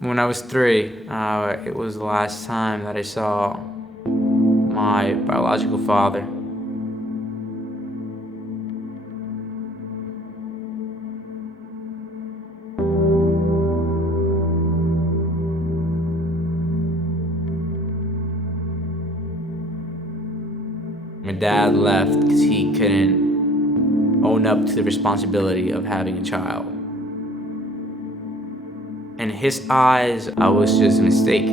When I was 3, it was the last time that I saw my biological father. My dad left because he couldn't own up to the responsibility of having a child. In his eyes, I was just a mistake. A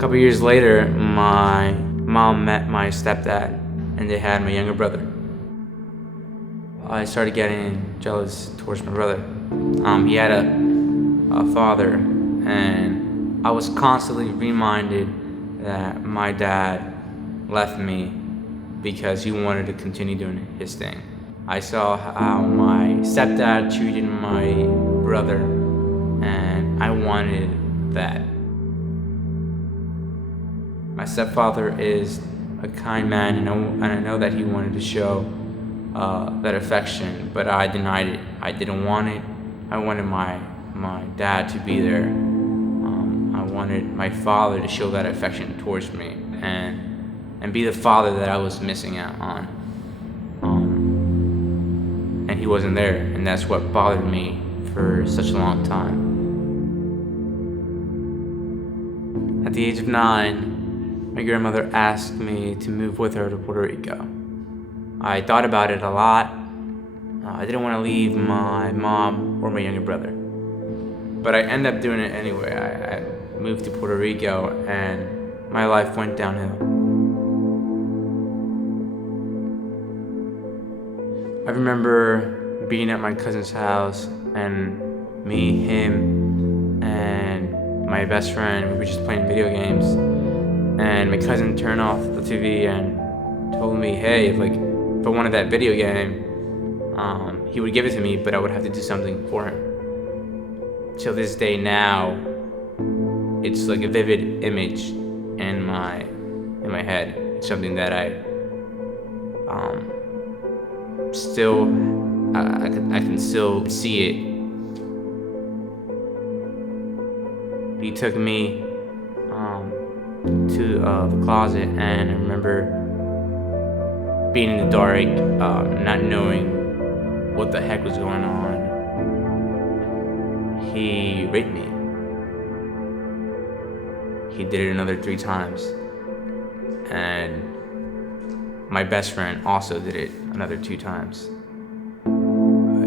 couple years later, my mom met my stepdad, and they had my younger brother. I started getting jealous towards my brother. He had a father, and I was constantly reminded that my dad left me because he wanted to continue doing his thing. I saw how my stepdad treated my brother, and I wanted that. My stepfather is a kind man, and I know that he wanted to show that affection, but I denied it. I didn't want it. I wanted my dad to be there. I wanted my father to show that affection towards me and be the father that I was missing out on. And he wasn't there, and that's what bothered me for such a long time. At the age of 9, my grandmother asked me to move with her to Puerto Rico. I thought about it a lot. I didn't want to leave my mom or my younger brother. But I ended up doing it anyway. I moved to Puerto Rico, and my life went downhill. I remember being at my cousin's house, and me, him, and my best friend, we were just playing video games. And my cousin turned off the TV and told me, hey, if I wanted that video game, he would give it to me, but I would have to do something for him. Till this day now, it's like a vivid image in my head. It's something that I can still see it. He took me to the closet, and I remember being in the dark, not knowing what the heck was going on. He raped me. He did it another 3 times. And my best friend also did it another 2 times.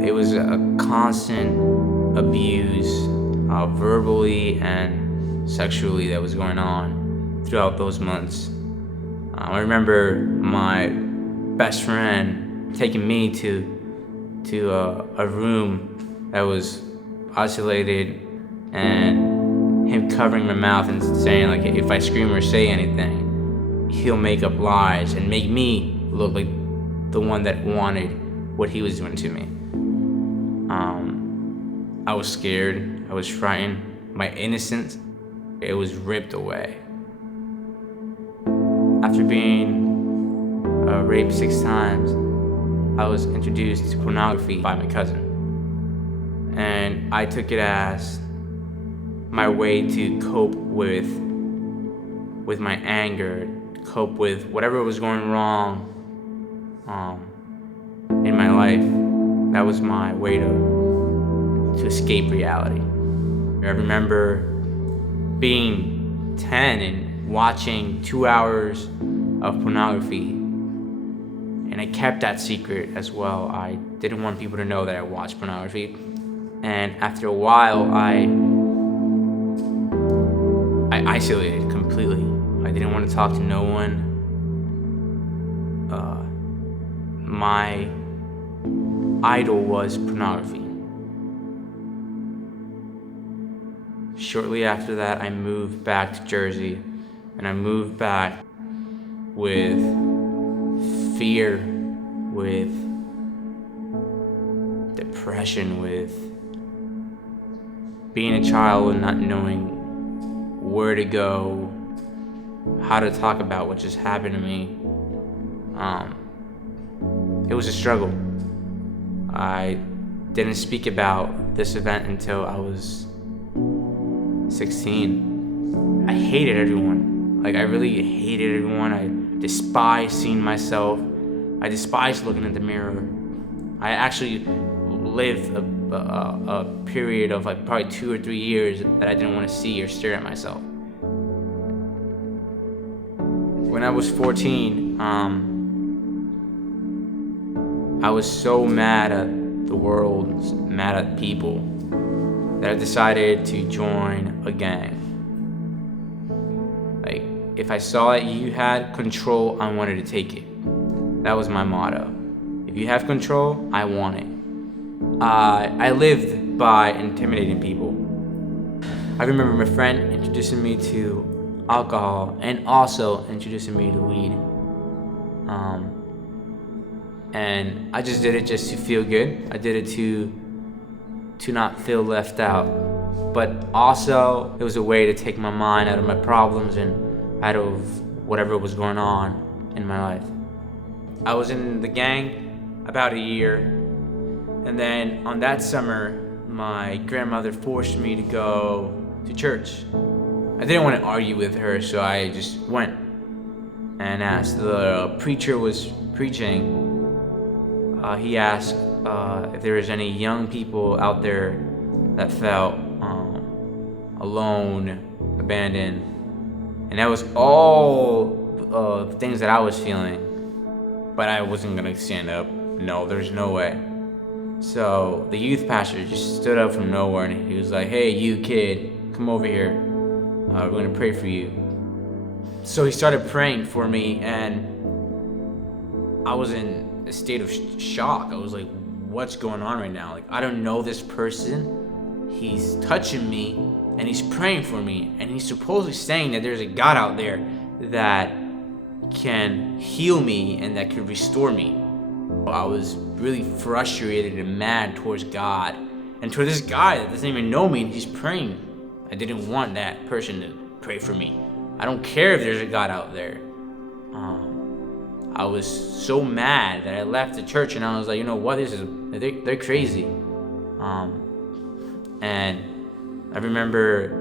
It was a constant abuse, verbally and sexually, that was going on throughout those months. I remember my best friend taking me to a room that was isolated, and him covering my mouth and saying, like, if I scream or say anything, he'll make up lies and make me look like the one that wanted what he was doing to me. I was scared. I was frightened. My innocence, it was ripped away. After being raped 6 times, I was introduced to pornography by my cousin. And I took it as my way to cope with my anger, cope with whatever was going wrong in my life. That was my way to escape reality. I remember being 10 and watching 2 hours of pornography, and I kept that secret as well. I didn't want people to know that I watched pornography. And after a while, I isolated completely. I didn't want to talk to no one. My idol was pornography. Shortly after that, I moved back to Jersey, and I moved back with fear, with depression, with being a child and not knowing where to go, how to talk about what just happened to me. It was a struggle. I didn't speak about this event until I was 16. I hated everyone. Like, I really hated everyone. I despised seeing myself. I despised looking in the mirror. I actually lived a period of like probably 2 or 3 years that I didn't want to see or stare at myself. When I was 14, I was so mad at the world, mad at people, that I decided to join a gang. Like, if I saw that you had control, I wanted to take it. That was my motto. If you have control, I want it. I lived by intimidating people. I remember my friend introducing me to alcohol and also introducing me to weed. And I just did it just to feel good. I did it to not feel left out. But also, it was a way to take my mind out of my problems and out of whatever was going on in my life. I was in the gang about a year, and then on that summer, my grandmother forced me to go to church. I didn't want to argue with her, so I just went. And as the preacher was preaching, he asked if there was any young people out there that felt alone, abandoned. And that was all the things that I was feeling. But I wasn't gonna stand up. No, there's no way. So the youth pastor just stood up from nowhere and he was like, "Hey, you kid, come over here. We're gonna pray for you." So he started praying for me, and I was in a state of shock. I was like, what's going on right now? Like, I don't know this person. He's touching me and he's praying for me, and he's supposedly saying that there's a God out there that can heal me and that can restore me. I was really frustrated and mad towards God and toward this guy that doesn't even know me, and he's praying. I didn't want that person to pray for me. I don't care if there's a God out there. I was so mad that I left the church, and I was like, you know what, they're crazy. And I remember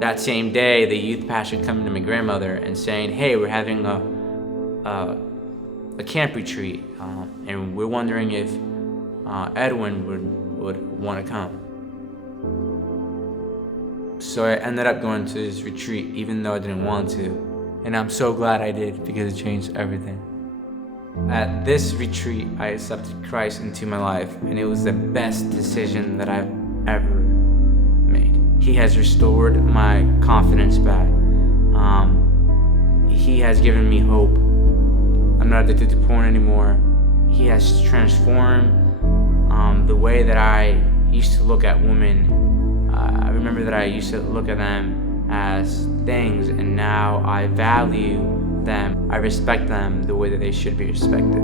that same day, the youth pastor coming to my grandmother and saying, "Hey, we're having a camp retreat, and we're wondering if Edwin would want to come." So I ended up going to this retreat, even though I didn't want to. And I'm so glad I did, because it changed everything. At this retreat, I accepted Christ into my life, and it was the best decision that I've ever made. He has restored my confidence back. He has given me hope. I'm not addicted to porn anymore. He has transformed the way that I used to look at women. I remember that I used to look at them as things, and now I value them. I respect them the way that they should be respected.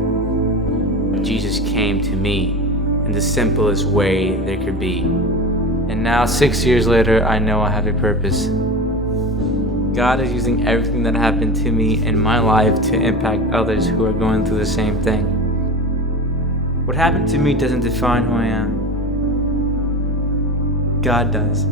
Jesus came to me in the simplest way there could be. And now, 6 years later, I know I have a purpose. God is using everything that happened to me in my life to impact others who are going through the same thing. What happened to me doesn't define who I am. God does.